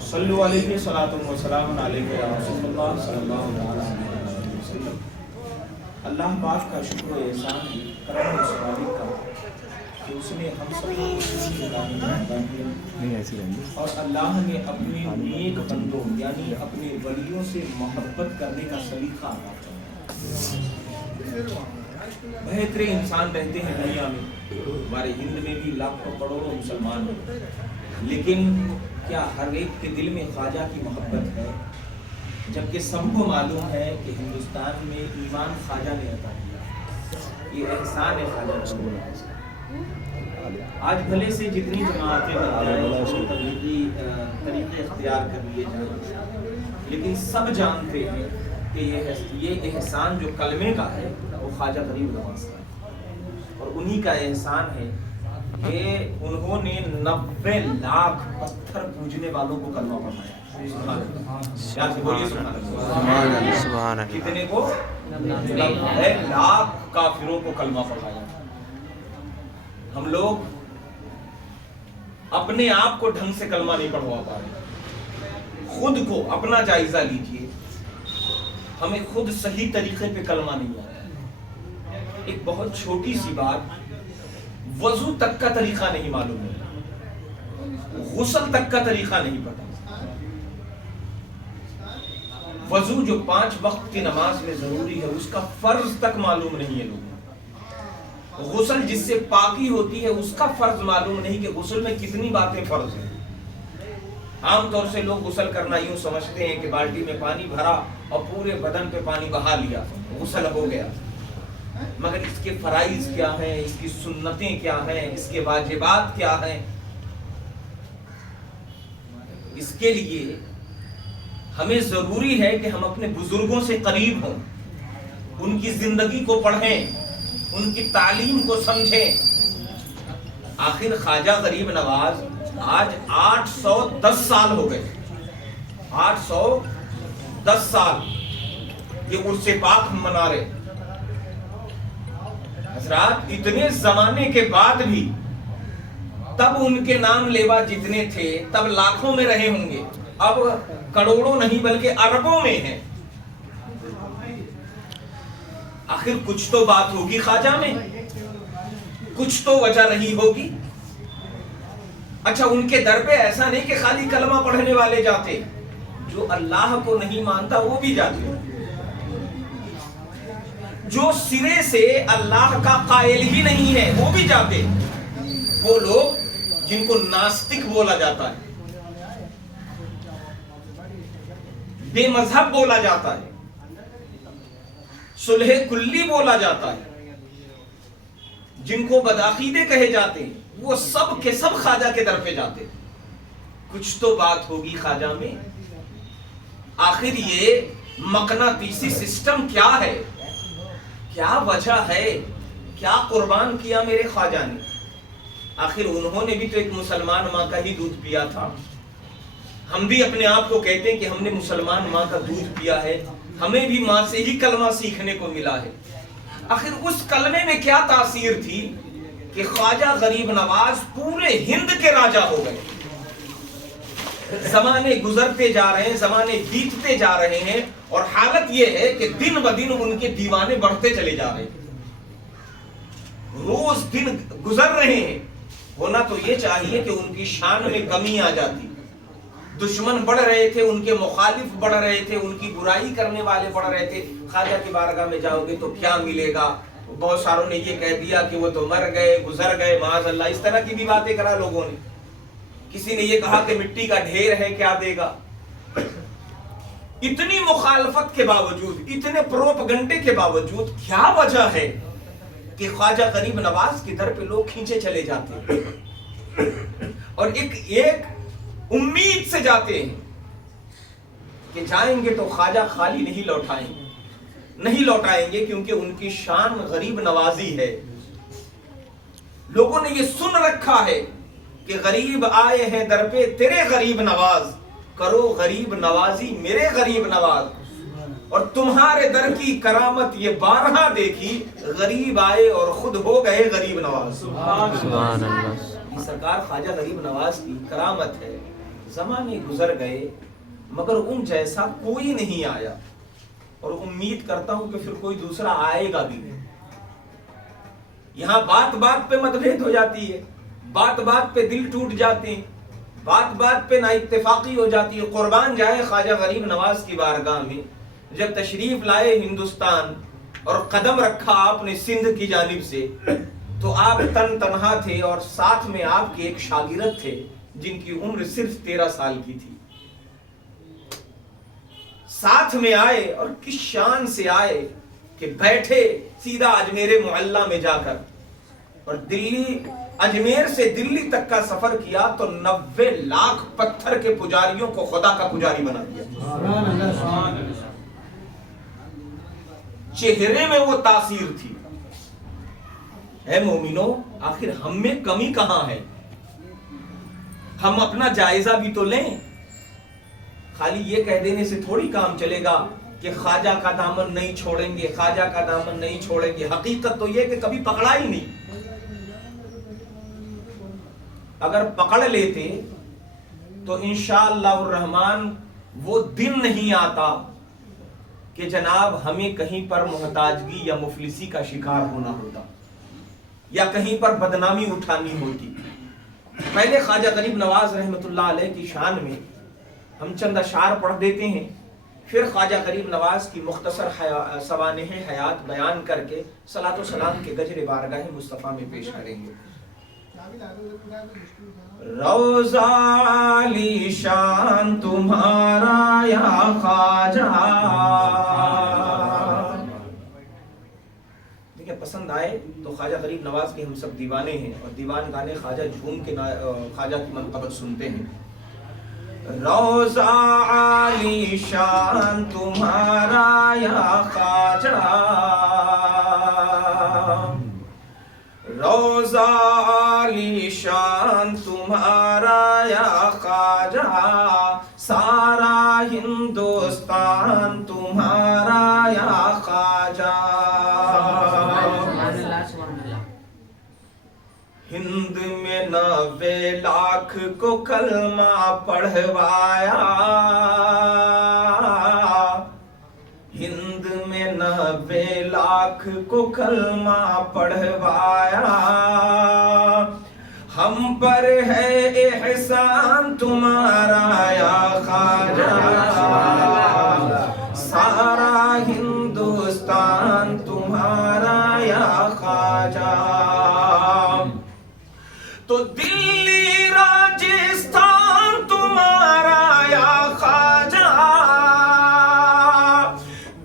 صلو علیہ صلاۃ و سلام علیہ یا رسول اللہ صلی اللہ علیہ وسلم۔ اللہ پاک کا شکر و احسان ہے، کرم و سوابق کا، کہ اس نے ہم سب کو اور اللہ نے اپنے نیک بندوں یعنی اپنے ولیوں سے محبت کرنے کا سلیقہ عطا کیا۔ بہتر انسان رہتے ہیں دنیا میں، ہمارے ہند میں بھی لاکھوں کروڑوں مسلمان ہیں، لیکن کیا ہر ایک کے دل میں خواجہ کی محبت ہے؟ جبکہ سب کو معلوم ہے کہ ہندوستان میں ایمان خواجہ نے عطا کیا، یہ احسان ہے خواجہ کا۔ آج بھلے سے جتنی جماعتیں تبلیغی طریقے اختیار کر لیے جائیں، لیکن سب جانتے ہیں کہ یہ احسان جو کلمے کا ہے وہ خواجہ غریب نواز کا ہے، اور انہی کا احسان ہے کہ انہوں نے 90 لاکھ پتھر پوجنے والوں کو کلمہ پڑھایا۔ کتنے کو؟ 90 لاکھ کافروں کو کلمہ پڑھایا۔ ہم لوگ اپنے آپ کو ڈھنگ سے کلمہ نہیں پڑھوا پا رہے، خود کو اپنا جائزہ لیجئے، ہمیں خود صحیح طریقے پہ کلمہ نہیں آتا۔ ایک بہت چھوٹی سی بات، وضو تک کا طریقہ نہیں معلوم ہے، غسل تک کا طریقہ نہیں پتا، وضو جو 5 وقت کی نماز میں ضروری ہے اس کا فرض تک معلوم نہیں ہے لوگوں، غسل جس سے پاکی ہوتی ہے اس کا فرض معلوم نہیں کہ غسل میں کتنی باتیں فرض ہیں۔ عام طور سے لوگ غسل کرنا یوں سمجھتے ہیں کہ بالٹی میں پانی بھرا اور پورے بدن پہ پانی بہا لیا، غسل ہو گیا، مگر اس کے فرائض کیا ہیں، اس کی سنتیں کیا ہیں، اس کے واجبات کیا ہیں؟ اس کے لیے ہمیں ضروری ہے کہ ہم اپنے بزرگوں سے قریب ہوں، ان کی زندگی کو پڑھیں، ان کی تعلیم کو سمجھیں۔ آخر خواجہ غریب نواز آج 810 سال ہو گئے، 810 سال یہ عرس پاک ہم منا رہے۔ حضرات اتنے زمانے کے بعد بھی تب ان کے نام لیوا جتنے تھے تب لاکھوں میں رہے ہوں گے، اب کروڑوں نہیں بلکہ اربوں میں ہیں۔ آخر کچھ تو بات ہوگی خواجہ میں، کچھ تو وجہ نہیں ہوگی۔ اچھا ان کے در پہ ایسا نہیں کہ خالی کلمہ پڑھنے والے جاتے، جو اللہ کو نہیں مانتا وہ بھی جاتے، جو سرے سے اللہ کا قائل ہی نہیں ہے وہ بھی جاتے، وہ لوگ جن کو ناستک بولا جاتا ہے، بے مذہب بولا جاتا ہے، صلح کلی بولا جاتا ہے، جن کو بدعقیدے کہے جاتے ہیں، وہ سب کے سب خواجہ کے در پہ جاتے۔ کچھ تو بات ہوگی خواجہ میں۔ آخر یہ مقناطیسی سسٹم کیا ہے، کیا وجہ ہے، کیا قربان کیا میرے خواجہ نے؟ آخر انہوں نے بھی تو ایک مسلمان ماں کا ہی دودھ پیا تھا۔ ہم بھی اپنے آپ کو کہتے ہیں کہ ہم نے مسلمان ماں کا دودھ پیا ہے، ہمیں بھی ماں سے ہی کلمہ سیکھنے کو ملا ہے۔ آخر اس کلمے میں کیا تاثیر تھی کہ خواجہ غریب نواز پورے ہند کے راجہ ہو گئے؟ زمانے گزرتے جا رہے ہیں، زمانے بیتتے جا رہے ہیں، اور حالت یہ ہے کہ دن بدن ان کے دیوانے بڑھتے چلے جا رہے ہیں، روز دن گزر رہے ہیں۔ ہونا تو یہ چاہیے کہ ان کی شان میں کمی آ جاتی، دشمن بڑھ رہے تھے، ان کے مخالف بڑھ رہے تھے، ان کی برائی کرنے والے بڑھ رہے تھے۔ خواجہ کی بارگاہ میں جاؤ گے تو کیا ملے گا؟ بہت ساروں نے یہ کہہ دیا کہ وہ تو مر گئے، گزر گئے، معاذ اللہ، اس طرح کی بھی باتیں کرا لوگوں نے۔ کسی نے یہ کہا کہ مٹی کا ڈھیر ہے، کیا دے گا؟ اتنی مخالفت کے باوجود، اتنے پروپگنڈے کے باوجود کیا وجہ ہے کہ خواجہ غریب نواز کے در پہ لوگ کھینچے چلے جاتے ہیں اور ایک امید سے جاتے ہیں کہ جائیں گے تو خواجہ خالی نہیں لوٹائیں گے، کیونکہ ان کی شان غریب نوازی ہے۔ لوگوں نے یہ سن رکھا ہے کہ غریب آئے ہیں در پہ تیرے غریب نواز، کرو غریب نوازی میرے غریب نواز، اور تمہارے در کی کرامت یہ بارہا دیکھی، غریب آئے اور خود ہو گئے غریب نواز۔ سبحان اللہ۔ یہ سرکار خواجہ غریب نواز کی کرامت ہے. زمانے گزر گئے مگر ان جیسا کوئی نہیں آیا، اور امید کرتا ہوں کہ پھر کوئی دوسرا آئے گا بھی نہیں. یہاں بات بات پہ متبھید ہو جاتی ہے، بات بات پہ دل ٹوٹ جاتے ہیں، بات بات پہ نا اتفاقی ہو جاتی ہے. قربان جائے خواجہ غریب نواز کی بارگاہ میں جب تشریف لائے ہندوستان اور قدم رکھا آپ نے سندھ کی جانب سے، تو آپ تن تنہا تھے اور ساتھ میں آپ کے ایک شاگرد تھے جن کی عمر صرف 13 سال کی تھی. ساتھ میں آئے اور کس شان سے آئے کہ بیٹھے سیدھا اجمیر معلیٰ میں جا کر، اور دلی اجمیر سے دلی تک کا سفر کیا تو 90 لاکھ پتھر کے پجاریوں کو خدا کا پجاری بنا دیا. چہرے میں وہ تاثیر تھی. اے مومنو، آخر ہم میں کمی کہاں ہے؟ ہم اپنا جائزہ بھی تو لیں. خالی یہ کہہ دینے سے تھوڑی کام چلے گا کہ خواجہ کا دامن نہیں چھوڑیں گے، خواجہ کا دامن نہیں چھوڑیں گے. حقیقت تو یہ کہ کبھی پکڑا ہی نہیں. اگر پکڑ لیتے تو انشاءاللہ الرحمن وہ دن نہیں آتا کہ جناب ہمیں کہیں پر محتاجگی یا مفلسی کا شکار ہونا ہوتا یا کہیں پر بدنامی اٹھانی ہوتی. پہلے خواجہ غریب نواز رحمۃ اللہ علیہ کی شان میں ہم چند اشعار پڑھ دیتے ہیں، پھر خواجہ غریب نواز کی مختصر سوانح حیات بیان کر کے صلاۃ و سلام کے گجر بارگاہ مصطفیٰ میں پیش کریں گے. روضہ علی شان تمہارا یا خواجہ. دیکھیں پسند آئے تو خواجہ غریب نواز کے ہم سب دیوانے ہیں، اور دیوان گانے خواجہ جھوم کے خواجہ کی منقبت سنتے ہیں. روضہ علی شان تمہارا یا خواجہ، روضہ علی شان تمہارا یا خواجہ، سارا ہندوستان تمہارا یا خواجہ. ہند میں 90 لاکھ کو کلمہ پڑھوایا، ہند میں 90 لاکھ کو کلمہ پڑھوایا. ہم پر ہے احسان تمہارا یا خواجہ، سارا ہندوستان تمہارا یا خواجہ. تو دلی راجستھان تمہارا یا خواجہ،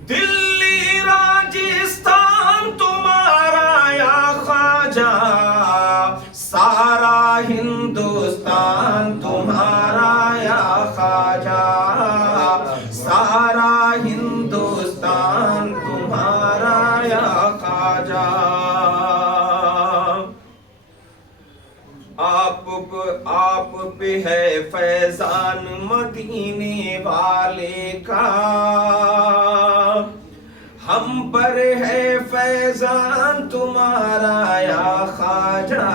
دلی راجستھان تمہارا یا خواجہ، سارا ہندوستان تمہارا یا خواجہ، سارا ہندوستان تمہارا یا خواجہ. آپ پہ ہے فیضان مدینے والے کا، ہم پر ہے فیضان تمہارا یا خواجہ،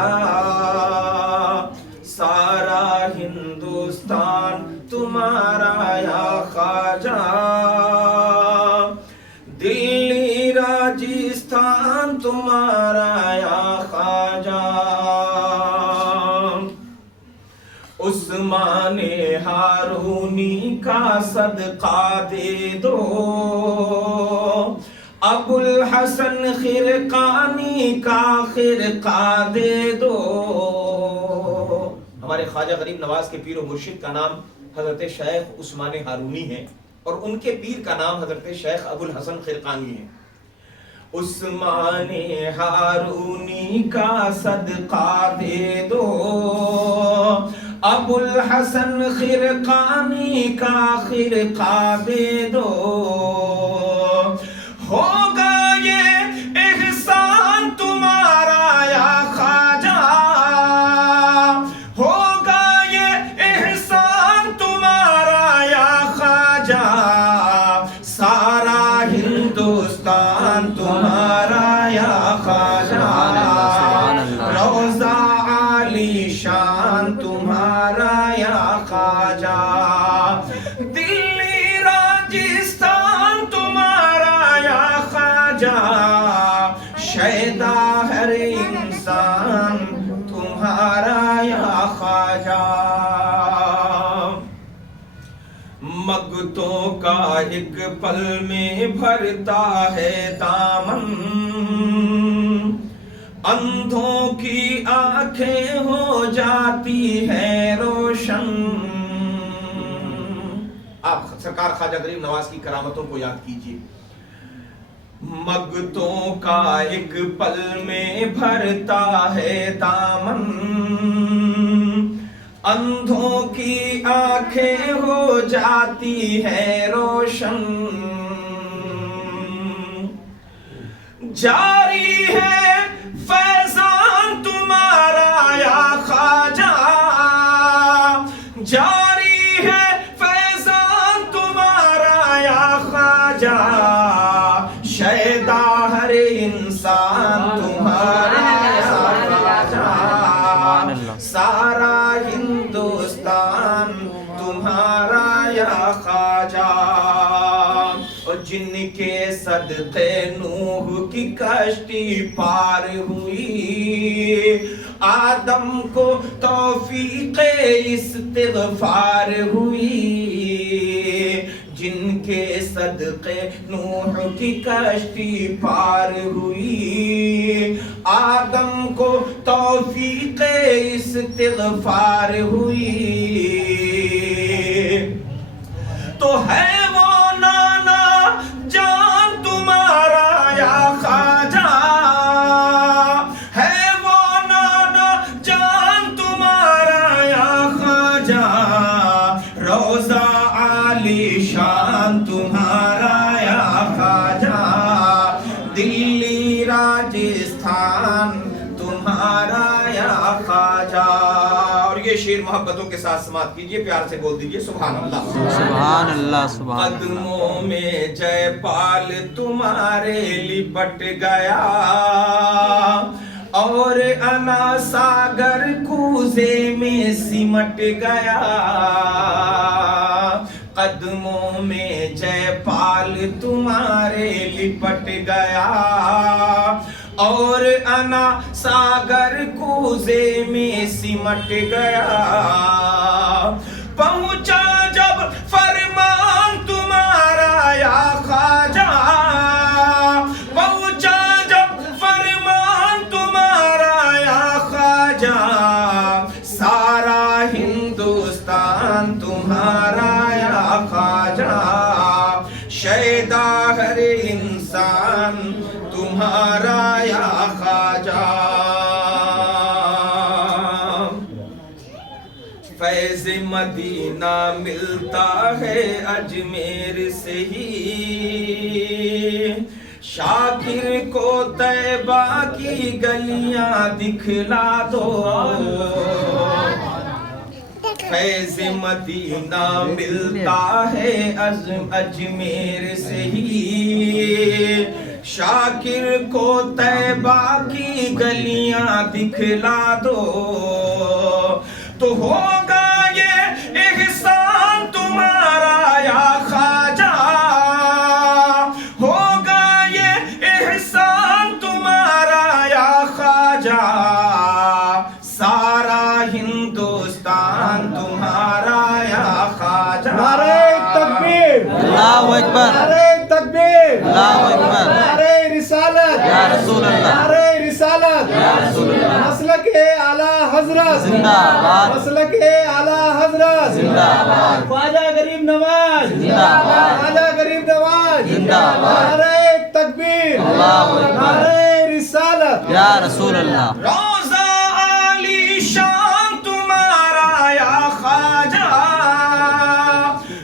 سارا ہندوستان تمہارا یا خواجہ، دلی راجستھان تمہارا یا خواجہ. عثمان ہارونی کا صدقہ دے دو، ابو الحسن خرقانی کا خرقہ دے دو. ہمارے خواجہ غریب نواز کے پیر و مرشد کا نام حضرت شیخ عثمان ہارونی ہے، اور ان کے پیر کا نام حضرت شیخ ابو الحسن خرقانی ہے. عثمان ہارونی کا صدقہ دے دو، ابو الحسن خرقانی کا خرقہ دے دو. ہوگا یہ احسان تمہارا یا خواجہ، ہوگا یہ احسان تمہارا یا خواجہ، سارا ہندوستان تمہارا یا خواجہ. روضہ علی شان انسان تمہارا یا خواجہ، دلی راجستھان تمہارا یا خواجہ، شیدا ہر انسان تمہارا یا خواجہ، مگتوں کا ایک پل میں بھرتا ہے دامن، اندھوں کی آنکھیں ہو جاتی ہے روشن۔ آپ سرکار خواجہ غریب نواز کی کرامتوں کو یاد کیجئے۔ مگتوں کا ایک پل میں بھرتا ہے دامن، اندھوں کی آنکھیں ہو جاتی ہے روشن، جاری ہے فیضان تمہارا یا خواجہ، جاری ہے فیضان تمہارا یا خواجہ، شیدا ہر انسان تمہارا یا خواجہ، سارا ہندوستان تمہارا یا خواجہ، اور جن کے صدقے نوح کی کشتی پار ہوئی، آدم کو توفیق استغفار ہوئی، جن کے صدقے نوح کی کشتی پار ہوئی، آدم کو توفیق استغفار ہوئی، تو ہے وہ نانا جان تمہارا یا خواجہ، ہے وہ نانا جان تمہارا یا خواجہ، روضہ عالی شان تمہارا یا خواجہ، دلی راجستھان تمہارا یا خواجہ۔ اور یہ شعر محبتوں کے ساتھ سماعت کیجئے، پیار سے بول دیجئے سبحان اللہ سبحان اللہ سبحان اللہ۔ قدموں میں جے پال تمہارے لپٹ گیا، اور انا ساگر کوزے میں سمٹ گیا، قدموں میں جے پال تمہارے لپٹ گیا، اور انا ساگر کوزے میں سمٹ گیا، پہنچا جب فرمان تمہارا یا خواجہ، پہنچا جب فرمان تمہارا یا خواجہ، سارا ہندوستان تمہارا یا خواجہ، شیدا ہر انسان تمہارا یا خواجہ، فیض مدینہ ملتا ہے اجمیر سے ہی، شاکر کو طیبہ کی گلیاں دکھلا دو، فیض مدینہ ملتا ہے اجمیر سے ہی، شاکر کو طیبہ کی گلیاں دکھلا دو، تو ہوگا یہ احسان تمہارا یا خواجہ، ہوگا یہ احسان تمہارا یا خواجہ، سارا ہندوستان تمہارا یا خواجہ۔ نعرہ تکبیر، اللہ اکبر، نعرہ تکبیر، اللہ اکبر، نعرہ رسالت یا رسول اللہ، نعرہ رسالت یا رسول اللہ، مسلک اعلیٰ حضرت زندہ باد، مسلک اعلیٰ حضرت زندہ باد، خواجہ غریب نواز زندہ باد، خواجہ غریب نواز زندہ باد، نعرہ تکبیر، اللہ اکبر، نعرہ رسالت یا رسول اللہ، روضہ عالی شان تمہارا یا خواجہ،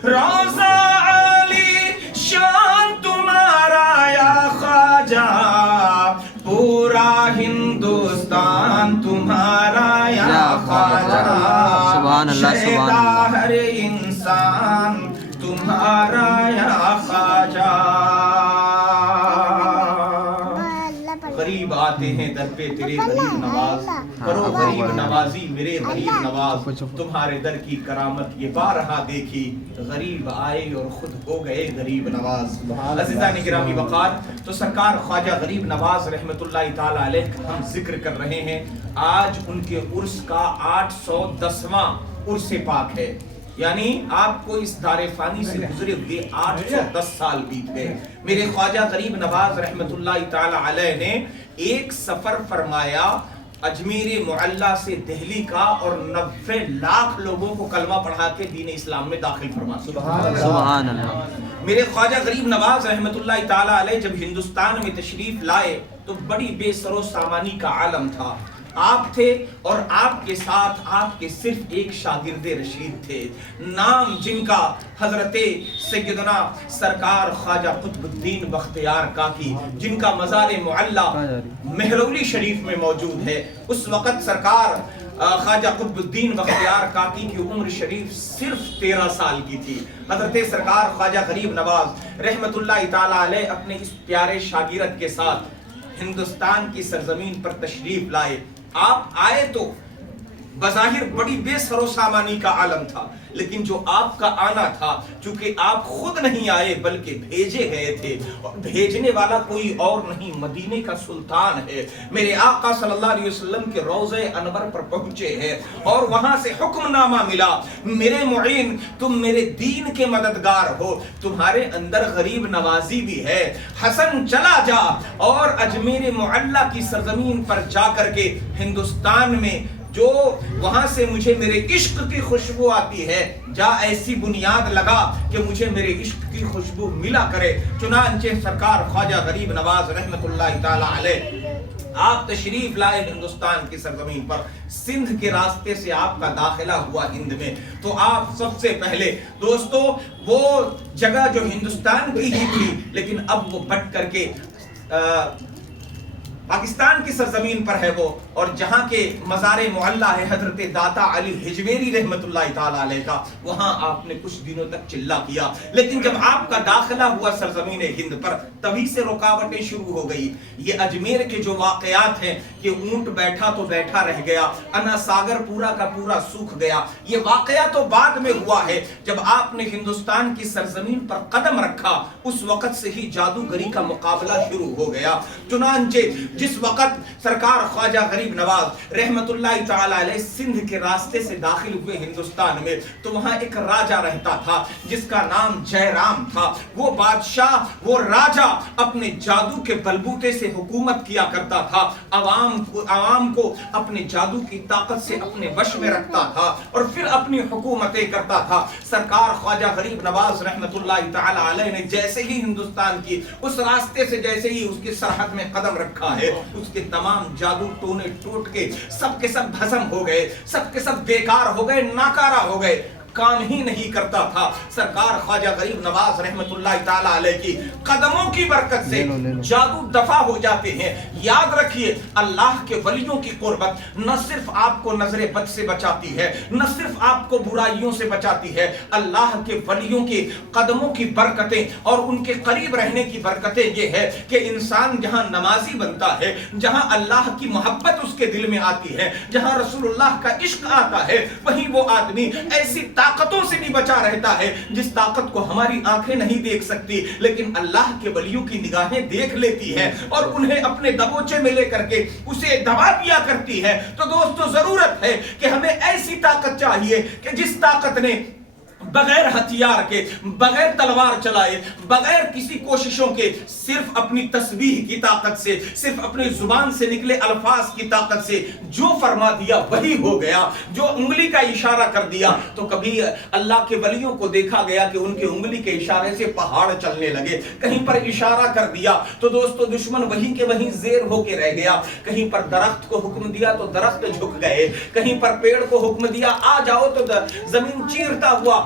روضہ عالی شان تمہارا یا خواجہ، پورا ہندوستان تمہارا یا خواجہ، سبحان اللہ سبحان شیدا اللہ، ہر انسان تمہارا یا خواجہ۔ غریب آتے ہیں در پہ تیرے غریب نواز، کرو غریب نوازی میرے غریب نواز، تمہارے در کی کرامت یہ بارہا دیکھی، غریب آئے اور خود ہو گئے غریب نواز۔ عزیزان گرامی وقار، تو سرکار خواجہ غریب نواز رحمت اللہ تعالی علیہ کا ہم ذکر کر رہے ہیں۔ آج ان کے عرس کا 810واں عرس پاک ہے، یعنی آپ کو اس دار فانی سے گزرے ہوئے 810 سال بیت گئے۔ میرے خواجہ غریب نواز رحمت اللہ تعالی علیہ نے ایک سفر فرمایا اجمیر معلیٰ سے دہلی کا، اور 90 لاکھ لوگوں کو کلمہ پڑھا کے دین اسلام میں داخل فرما۔ سبحان اللہ۔ میرے خواجہ غریب نواز رحمت اللہ تعالی علیہ جب ہندوستان میں تشریف لائے تو بڑی بے سر و سامانی کا عالم تھا۔ آپ تھے اور آپ کے ساتھ آپ کے صرف ایک شاگرد رشید تھے، نام جن کا حضرت سیدنا سرکار خواجہ قطب الدین بختیار کاکی، جن کا مزار معلیٰ مہرولی شریف میں موجود ہے۔ اس وقت سرکار خواجہ قطب الدین بختیار کاکی کی عمر شریف صرف 13 سال کی تھی۔ حضرت سرکار خواجہ غریب نواز رحمت اللہ تعالی علیہ اپنے اس پیارے شاگرد کے ساتھ ہندوستان کی سرزمین پر تشریف لائے۔ آپ آئے تو بظاہر بڑی بے سر و سامانی کا عالم تھا، لیکن جو آپ کا آنا تھا، چونکہ آپ خود نہیں آئے بلکہ بھیجے گئے تھے، اور بھیجنے والا کوئی اور نہیں، مدینے کا سلطان ہے۔ میرے آقا صلی اللہ علیہ وسلم کے روضہ انور پر پہنچے ہیں اور وہاں سے حکم نامہ ملا، میرے معین تم میرے دین کے مددگار ہو، تمہارے اندر غریب نوازی بھی ہے، حسن چلا جا اور اجمیر معلیٰ کی سرزمین پر جا کر کے ہندوستان میں جو وہاں سے مجھے میرے عشق کی خوشبو آتی ہے، جا ایسی بنیاد لگا کہ مجھے میرے عشق کی خوشبو ملا کرے۔ چنانچہ سرکار خواجہ غریب نواز رحمت اللہ تعالی علیہ آپ تشریف لائے ہندوستان کی سرزمین پر، سندھ کے راستے سے آپ کا داخلہ ہوا ہند میں۔ تو آپ سب سے پہلے دوستو وہ جگہ جو ہندوستان کی ہی تھی لیکن اب وہ بٹ کر کے پاکستان کی سرزمین پر ہے وہ، اور جہاں کے مزار معلیٰ ہے حضرت داتا علی حجویری رحمت اللہ تعالی علیہ کا، وہاں آپ نے کچھ دنوں تک چلا کیا، لیکن جب آپ کا داخلہ ہوا سرزمین ہند پر تبھی سے رکاوٹیں شروع ہو گئی۔ یہ اجمیر کے جو واقعات ہیں کہ اونٹ بیٹھا تو بیٹھا رہ گیا، انا ساگر پورا کا پورا سوکھ گیا، یہ واقعہ تو بعد میں ہوا ہے۔ جب آپ نے ہندوستان کی سرزمین پر قدم رکھا اس وقت سے ہی جادوگری کا مقابلہ شروع ہو گیا۔ چنانچہ جس وقت سرکار خواجہ غریب نواز رحمت اللہ تعالی علیہ سندھ کے راستے سے داخل ہوئے ہندوستان میں، تو وہاں ایک راجہ رہتا تھا جس کا نام جے رام تھا۔ وہ بادشاہ، وہ راجہ اپنے جادو کے بلبوتے سے حکومت کیا کرتا تھا، عوام کو اپنے جادو کی طاقت سے اپنے وش میں رکھتا تھا اور پھر اپنی حکومتیں کرتا تھا۔ سرکار خواجہ غریب نواز رحمت اللہ تعالی علیہ نے جیسے ہی ہندوستان کی اس راستے سے جیسے ہی اس کی سرحد میں قدم رکھا ہے، اس کے تمام جادو ٹونے ٹوٹ کے سب کے سب بھسم ہو گئے، سب کے سب بیکار ہو گئے، ناکارہ ہو گئے، کام ہی نہیں کرتا تھا۔ سرکار خواجہ غریب نواز رحمت اللہ تعالی علیہ کی قدموں کی برکت سے جادو دفع ہو جاتے ہیں۔ یاد رکھیے اللہ کے ولیوں کی قربت نہ صرف آپ کو نظر بد سے بچاتی ہے، نہ صرف آپ کو برائیوں سے بچاتی ہے، اللہ کے ولیوں کے قدموں کی برکتیں اور ان کے قریب رہنے کی برکتیں یہ ہے کہ انسان جہاں نمازی بنتا ہے، جہاں اللہ کی محبت اس کے دل میں آتی ہے، جہاں رسول اللہ کا عشق آتا ہے، وہیں وہ آدمی ایسی طاقتوں سے بھی بچا رہتا ہے جس طاقت کو ہماری آنکھیں نہیں دیکھ سکتی، لیکن اللہ کے ولیوں کی نگاہیں دیکھ لیتی ہے اور انہیں اپنے دبوچے میں لے کر کے اسے دبا دیا کرتی ہے۔ تو دوستو ضرورت ہے کہ ہمیں ایسی طاقت چاہیے کہ جس طاقت نے بغیر ہتھیار کے، بغیر تلوار چلائے، بغیر کسی کوششوں کے، صرف اپنی تسبیح کی طاقت سے، صرف اپنی زبان سے نکلے الفاظ کی طاقت سے جو فرما دیا وہی ہو گیا۔ جو انگلی کا اشارہ کر دیا تو کبھی اللہ کے ولیوں کو دیکھا گیا کہ ان کے انگلی کے اشارے سے پہاڑ چلنے لگے، کہیں پر اشارہ کر دیا تو دوستو دشمن وہیں کے وہیں زیر ہو کے رہ گیا، کہیں پر درخت کو حکم دیا تو درخت جھک گئے، کہیں پر پیڑ کو حکم دیا آ جاؤ تو زمین چیرتا ہوا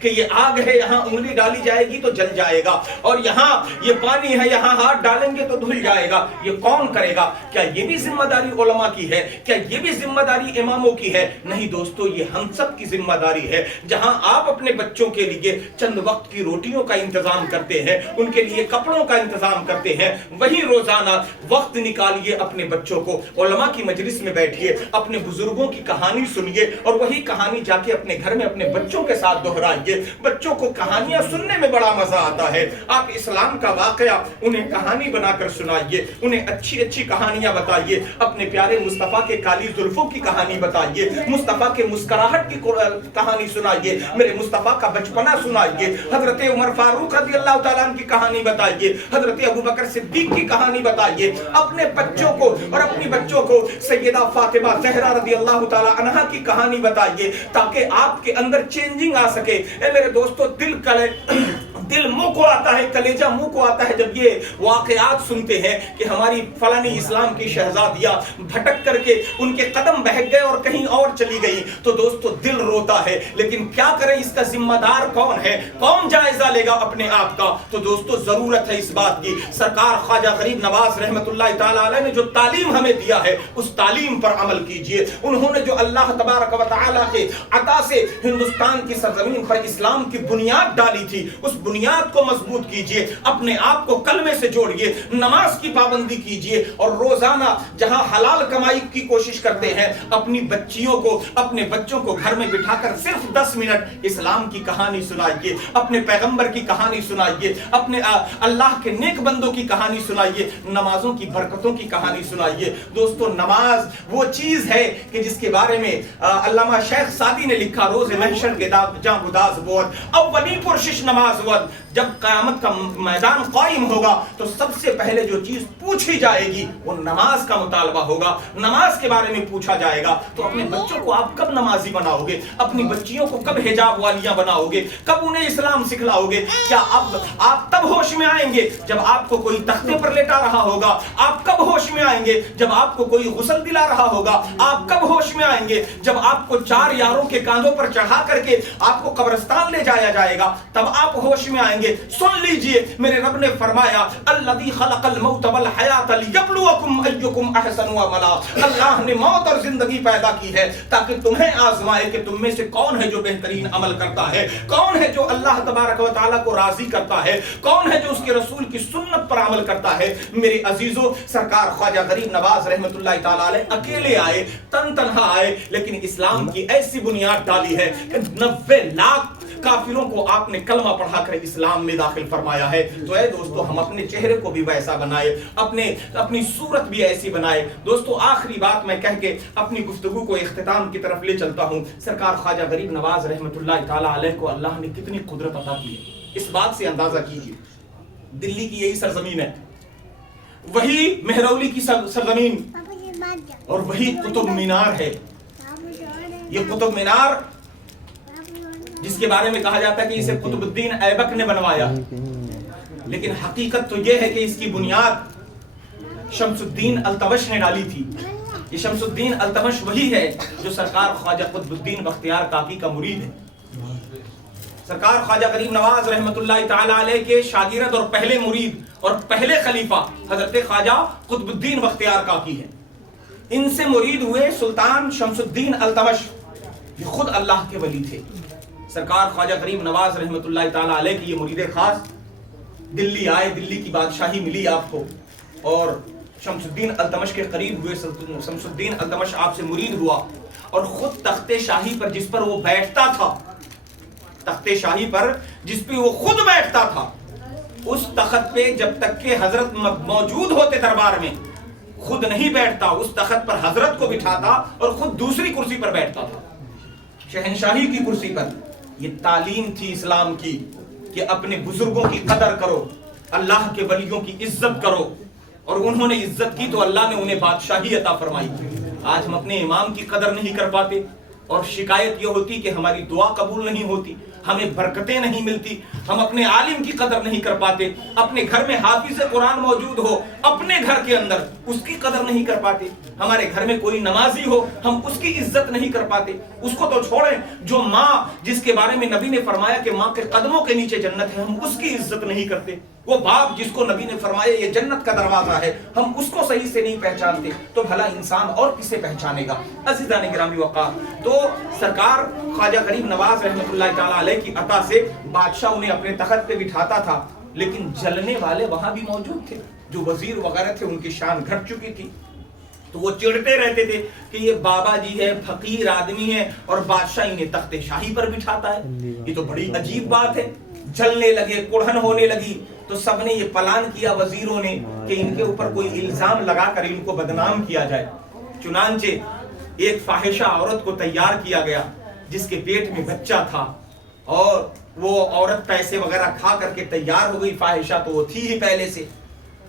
کہ یہ آگ ہے یہاں انگلی ڈالی جائے گی تو جل جائے گا، اور یہاں یہ پانی ہے یہاں ہاتھ ڈالیں گے تو دھل جائے گا، یہ کون کرے گا؟ کیا یہ بھی ذمہ داری علماء کی ہے؟ کیا یہ بھی ذمہ داری اماموں کی ہے؟ نہیں دوستو، یہ ہم سب کی ذمہ داری ہے۔ جہاں آپ اپنے بچوں کے لیے چند وقت کی روٹیوں کا انتظام کرتے ہیں، ان کے لیے کپڑوں کا انتظام کرتے ہیں، وہی روزانہ وقت نکالیے اپنے بچوں کو علماء کی مجلس میں بیٹھیے، اپنے بزرگوں کی کہانی سنیے، اور وہی کہانی جا کے اپنے گھر میں اپنے بچوں کے ساتھ دہرائیے۔ بچوں کو کہانیاں سننے میں بڑا مزہ آتا ہے۔ آپ اسلام کا واقعہ انہیں کہانی بنا کر سنائیے، انہیں اچھی اچھی کہانیاں بتائیے، اپنے پیارے مصطفیٰ کے کالی زلفوں کی کہانی بتائیے، مصطفیٰ کے مسکراہٹ کی کہانی سنائیے، میرے مصطفیٰ کا بچپنا سنائیے، حضرت عمر فاروق رضی اللہ تعالیٰ عنہ کی کہانی بتائیے، حضرت ابوبکر صدیق کی کہانی بتائیے، اپنے بچوں کو اور اپنی بچوں کو سیدہ فاطمہ زہرا رضی اللہ تعالیٰ عنہا کی کہانی بتائیے، تاکہ آپ کے اندر چینجنگ آ سکے۔ اے میرے دوستو، دل منہ کو آتا ہے، کلیجہ منہ کو آتا ہے جب یہ واقعات سنتے ہیں کہ ہماری فلانی اسلام کی شہزادیاں بھٹک کر کے ان کے قدم بہک گئے اور کہیں اور چلی گئی، تو دوستو دل روتا ہے۔ لیکن کیا کریں، اس کا ذمہ دار کون ہے؟ کون جائزہ لے گا اپنے آپ کا؟ تو دوستو ضرورت ہے اس بات کی۔ سرکار خواجہ غریب نواز رحمت اللہ تعالیٰ علیہ نے جو تعلیم ہمیں دیا ہے، اس تعلیم پر عمل کیجئے۔ انہوں نے جو اللہ تبارک و تعالیٰ کے عطا سے ہندوستان کی سرزمین پر اسلام کی بنیاد ڈالی تھی، اس بنیاد کو مضبوط کیجئے، اپنے آپ کو کلمے سے جوڑیے، نماز کی پابندی کیجئے، اور روزانہ جہاں حلال کمائی کی کوشش کرتے ہیں، اپنی بچیوں کو، اپنے بچوں کو گھر میں بٹھا کر صرف 10 منٹ اسلام کی کہانی سنائیے، اپنے پیغمبر کی کہانی سنائیے، اپنے اللہ کے نیک بندوں کی کہانی سنائیے، نمازوں کی برکتوں کی کہانی سنائیے۔ دوستو نماز وہ چیز ہے کہ جس کے بارے میں علامہ شیخ سعدی نے لکھا، روز محشر کے جاں گداز بود اولی پرشش نماز ود، جب قیامت کا میدان قائم ہوگا تو سب سے پہلے جو چیز پوچھی جائے گی وہ نماز کا مطالبہ ہوگا، نماز کے بارے میں پوچھا جائے گا۔ تو اپنے بچوں کو آپ کب نمازی بناؤ گے؟ اپنی بچیوں کو کب حجاب والیاں بناؤ گے؟ کب انہیں اسلام سکھلاؤ گے؟ کیا آپ تب ہوش میں آئیں گے جب آپ کو کوئی تختے پر لیٹا رہا ہوگا؟ آپ کب ہوش میں آئیں گے جب آپ کو کوئی غسل دلا رہا ہوگا؟ آپ کب ہوش میں آئیں گے جب آپ کو 4 یاروں کے کاندھوں پر چڑھا کر کے آپ کو قبرستان لے جایا جائے گا؟ تب آپ ہوش میں آئیں گے۔ سن لیجئے، میرے رب نے فرمایا الذی خلق الموت والحیات لیبلوکم ایکم احسن عملا، اللہ نے موت اور زندگی پیدا کی ہے تاکہ تمہیں آزمائے کہ تم میں سے کون ہے جو بہترین عمل کرتا ہے، کون ہے جو اللہ تبارک و تعالیٰ کو راضی کرتا ہے، کون ہے جو اس کے رسول کی سنت پر عمل کرتا ہے۔ میرے عزیزو، سرکار خواجہ غریب نواز رحمت اللہ تعالیٰ علیہ اکیلے آئے، تنہا آئے، لیکن اسلام کی ایسی بنیاد ڈالی ہے کہ 90 لاکھ کافروں کو آپ نے کلمہ پڑھا کر اسلام میں داخل فرمایا ہے۔ تو اے دوستو، ہم اپنے چہرے کو بھی ویسا بنائے، اپنی صورت بھی ایسی بنائے۔ دوستو آخری بات میں کہہ کے اپنی گفتگو کو اختتام کی طرف لے چلتا ہوں۔ سرکار خواجہ غریب نواز رحمت اللہ تعالیٰ علیہ کو اللہ نے کتنی قدرت عطا کی ہے، اس بات سے اندازہ کیجئے۔ دلی کی یہی سرزمین ہے، وہی مہرولی کی سرزمین، اور وہی قطب مینار ہے۔ یہ قطب مینار جس کے بارے میں کہا جاتا ہے کہ اسے قطب الدین ایبک نے بنوایا، لیکن حقیقت تو یہ ہے کہ اس کی بنیاد شمس الدین التمش نے ڈالی تھی۔ یہ شمس الدین التمش وہی ہے جو سرکار خواجہ قطب الدین بختیار کاکی کا مرید ہے۔ سرکار خواجہ غریب نواز رحمت اللہ تعالیٰ علیہ کے شاگرد اور پہلے مرید اور پہلے خلیفہ حضرت خواجہ قطب الدین بختیار کاکی ہیں۔ ان سے مرید ہوئے سلطان شمس الدین التمش، یہ خود اللہ کے ولی تھے۔ سرکار خواجہ غریب نواز رحمت اللہ تعالیٰ علیہ کی یہ مرید خاص دلی آئے، دلی کی بادشاہی ملی آپ کو، اور شمس الدین التمش کے قریب ہوئے۔ شمس الدین التمش آپ سے مرید ہوا، اور خود تخت شاہی پر جس پر وہ بیٹھتا تھا، تخت شاہی پر جس پہ وہ خود بیٹھتا تھا، اس تخت پہ جب تک کہ حضرت موجود ہوتے دربار میں خود نہیں بیٹھتا، اس تخت پر حضرت کو بٹھاتا اور خود دوسری کرسی پر بیٹھتا تھا، شہنشاہی کی کرسی پر۔ یہ تعلیم تھی اسلام کی کہ اپنے بزرگوں کی قدر کرو، اللہ کے ولیوں کی عزت کرو، اور انہوں نے عزت کی تو اللہ نے انہیں بادشاہی عطا فرمائی۔ آج ہم اپنے امام کی قدر نہیں کر پاتے، اور شکایت یہ ہوتی کہ ہماری دعا قبول نہیں ہوتی، ہمیں برکتیں نہیں ملتی، ہم اپنے عالم کی قدر نہیں کر پاتے، اپنے گھر میں حافظ قرآن موجود ہو اپنے گھر کے اندر اس کی قدر نہیں کر پاتے، ہمارے گھر میں کوئی نمازی ہو ہم اس کی عزت نہیں کر پاتے، اس کو تو چھوڑیں، جو ماں جس کے بارے میں نبی نے فرمایا کہ ماں کے قدموں کے نیچے جنت ہے، ہم اس کی عزت نہیں کرتے، وہ باپ جس کو نبی نے فرمایا یہ جنت کا دروازہ ہے ہم اس کو صحیح سے نہیں پہچانتے، تو بھلا انسان اور کسے پہچانے گا؟ عزیزان گرامی وقار، تو سرکار خواجہ غریب نواز رحمۃ اللہ تعالی علیہ کی عطا سے بادشاہ انہیں اپنے تخت پہ بٹھاتا تھا، لیکن جلنے والے وہاں بھی موجود تھے، جو وزیر وغیرہ تھے ان کی شان گھٹ چکی تھی، تو وہ چڑھتے رہتے تھے کہ یہ بابا جی ہے، فقیر آدمی ہے اور بادشاہ انہیں تخت شاہی پر بٹھاتا ہے، یہ تو بڑی عجیب بات ہے۔ جلنے لگے، کڑھن ہونے لگی، تو سب نے یہ پلان کیا وزیروں نے کہ ان کے اوپر کوئی الزام لگا کر ان کو بدنام کیا جائے۔ چنانچہ ایک فاحشہ عورت کو تیار کیا گیا جس کے پیٹ میں بچہ تھا، اور وہ عورت پیسے وغیرہ کھا کر کے تیار ہو گئی، فاحشہ تو وہ تھی ہی پہلے سے،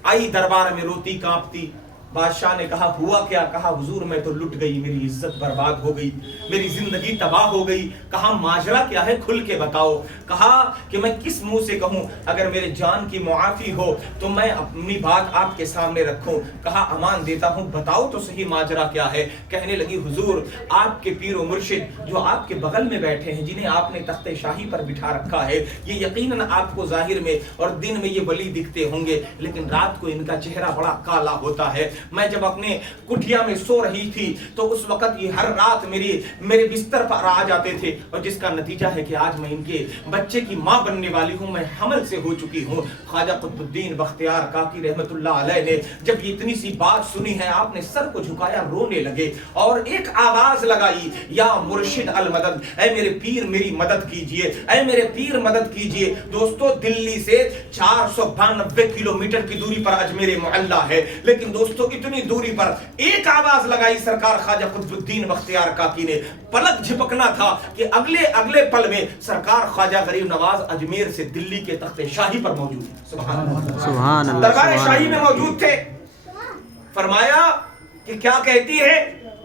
آئی دربار میں روتی کانپتی، بادشاہ نے کہا ہوا کیا؟ کہا حضور میں تو لٹ گئی، میری عزت برباد ہو گئی، میری زندگی تباہ ہو گئی۔ کہا ماجرا کیا ہے، کھل کے بتاؤ۔ کہا کہ میں کس منہ سے کہوں، اگر میرے جان کی معافی ہو تو میں اپنی بات آپ کے سامنے رکھوں۔ کہا امان دیتا ہوں، بتاؤ تو صحیح ماجرا کیا ہے۔ کہنے لگی حضور آپ کے پیر و مرشد جو آپ کے بغل میں بیٹھے ہیں، جنہیں آپ نے تخت شاہی پر بٹھا رکھا ہے، یہ یقیناً آپ کو ظاہر میں اور دن میں یہ ولی دکھتے ہوں گے، لیکن رات کو ان کا چہرہ بڑا کالا ہوتا ہے۔ میں جب اپنے کٹھیا میں سو رہی تھی تو اس وقت یہ ہر رات میرے بستر پر آ جاتے تھے، اور جس کا نتیجہ ہے کہ آج میں ان کے بچے کی ماں بننے والی ہوں، میں حمل سے ہو چکی ہوں۔ خواجہ قطب الدین بختیار کاکی رحمت اللہ علیہ نے جب یہ اتنی سی بات سنی ہے، آپ نے سر کو جھکایا، رونے لگے اور ایک آواز لگائی، یا مرشد المدد، اے میرے پیر میری مدد کیجئے، اے میرے پیر مدد کیجئے۔ دوستو دلی سے 492 کلومیٹر کی دوری پر اجمیر محلہ ہے، لیکن دوستو اتنی دوری پر ایک آواز لگائی سرکار خواجہ قطب الدین بختیار کاکی نے، پلک جھپکنا تھا کہ اگلے پل میں سرکار خواجہ غریب نواز اجمیر سے دلی کے تخت شاہی پر موجود ہے۔ سبحان اللہ، دربار شاہی میں موجود تھے۔ فرمایا کہ کیا کہتی ہے؟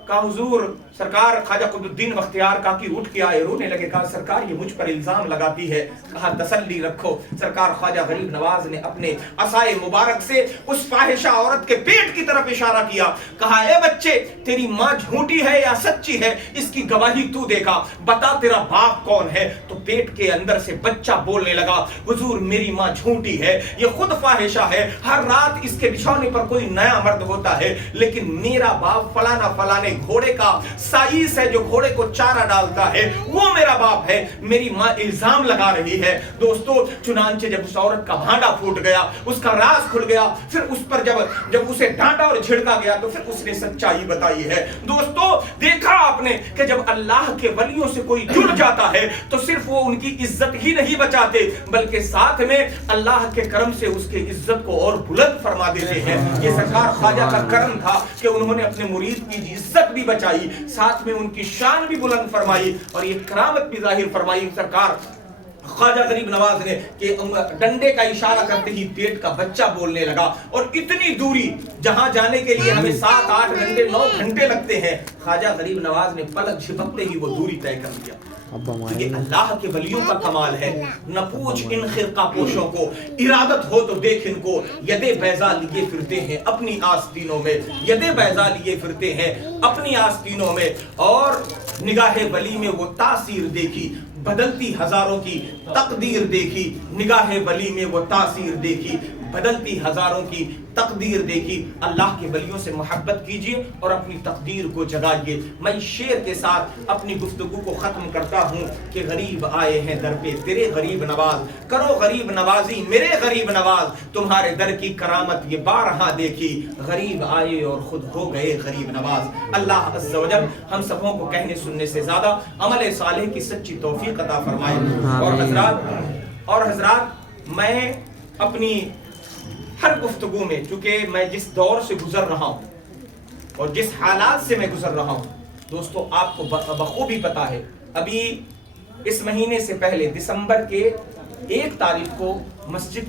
کہا حضور سرکار خواجہ قطب الدین بختیار کاکی اٹھ کے آئے، رونے لگے، کہا سرکار یہ مجھ پر الزام لگاتی ہے۔ کہا تسلی رکھو۔ سرکار خواجہ غریب نواز نے اپنے عصائے مبارک سے اس فاحشہ عورت کے پیٹ کی طرف اشارہ کیا، کہا اے بچے تیری ماں جھوٹی ہے یا سچی ہے، اس کی گواہی تو دے گا، بتا تیرا باپ کون ہے۔ تو پیٹ کے اندر سے بچہ بولنے لگا، حضور میری ماں جھوٹی ہے، یہ خود فاحشہ ہے، ہر رات اس کے بچھونے پر کوئی نیا مرد ہوتا ہے، لیکن میرا باپ فلانا فلانے گھوڑے کا سائیس ہے جو گھوڑے کو چارہ ڈالتا ہے، وہ میرا باپ ہے، میری ماں الزام لگا رہی ہے۔ دوستو چنانچہ جب اس عورت کا بھانڈا پھوٹ گیا، اس کا راز کھل گیا، پھر اس پر جب اسے ڈانٹا اور جھڑکا گیا تو پھر اس نے سچائی بتائی ہے۔ دوستو دیکھا آپ نے کہ جب اللہ کے ولیوں سے کوئی جڑ جاتا ہے تو صرف وہ ان کی عزت ہی نہیں بچاتے بلکہ ساتھ میں اللہ کے کرم سے اس کی عزت کو اور بلند فرما دیتے ہیں۔ یہ سرکار خواجہ کا کرم تھا کہ انہوں نے اپنے مرید کی عزت بھی بچائی، ساتھ میں ان کی شان بھی بلند فرمائی اور یہ کرامت بھی ظاہر فرمائی۔ سرکار خواجہ غریب نواز نے کہ ڈنڈے کا اشارہ کرتے ہی پیٹ کا بچہ بولنے لگا، اور اتنی دوری جہاں جانے کے لیے ہمیں 7 8 گھنٹے 9 گھنٹے لگتے ہیں، خواجہ غریب نواز نے پلک جھپکتے ہی وہ دوری طے کر دیا۔ یہ اللہ کے ولیوں کا کمال ہے۔ نہ پوچھ ان خرقہ پوشوں کو، ارادت ہو تو دیکھ ان کو، یدے بیضا لیے پھرتے ہیں اپنی آستینوں میں، یدے بیضا لیے پھرتے ہیں اپنی آستینوں میں، اور نگاہ ولی میں وہ تاثیر دیکھی، بدلتی ہزاروں کی تقدیر دیکھی، نگاہ ولی میں وہ تاثیر دیکھی، بدلتی ہزاروں کی تقدیر دیکھی۔ اللہ کے ولیوں سے محبت کیجئے اور اپنی تقدیر کو جگائیے۔ میں اس شعر کے ساتھ اپنی گفتگو کو ختم کرتا ہوں کہ غریب آئے ہیں در پہ تیرے غریب نواز، کرو غریب نوازی میرے غریب نواز، تمہارے در کی کرامت یہ بارہا دیکھی، غریب آئے اور خود ہو گئے غریب نواز۔ اللہ عز و جل ہم سبوں کو کہنے سننے سے زیادہ عمل صالح کی سچی توفیق عطا فرمائے۔ اور حضرات میں اپنی ہر گفتگو میں، چونکہ میں جس دور سے گزر رہا ہوں اور جس حالات سے میں گزر رہا ہوں، دوستو آپ کو بخوبی پتا ہے، ابھی اس مہینے سے پہلے دسمبر کے 1 تاریخ کو مسجد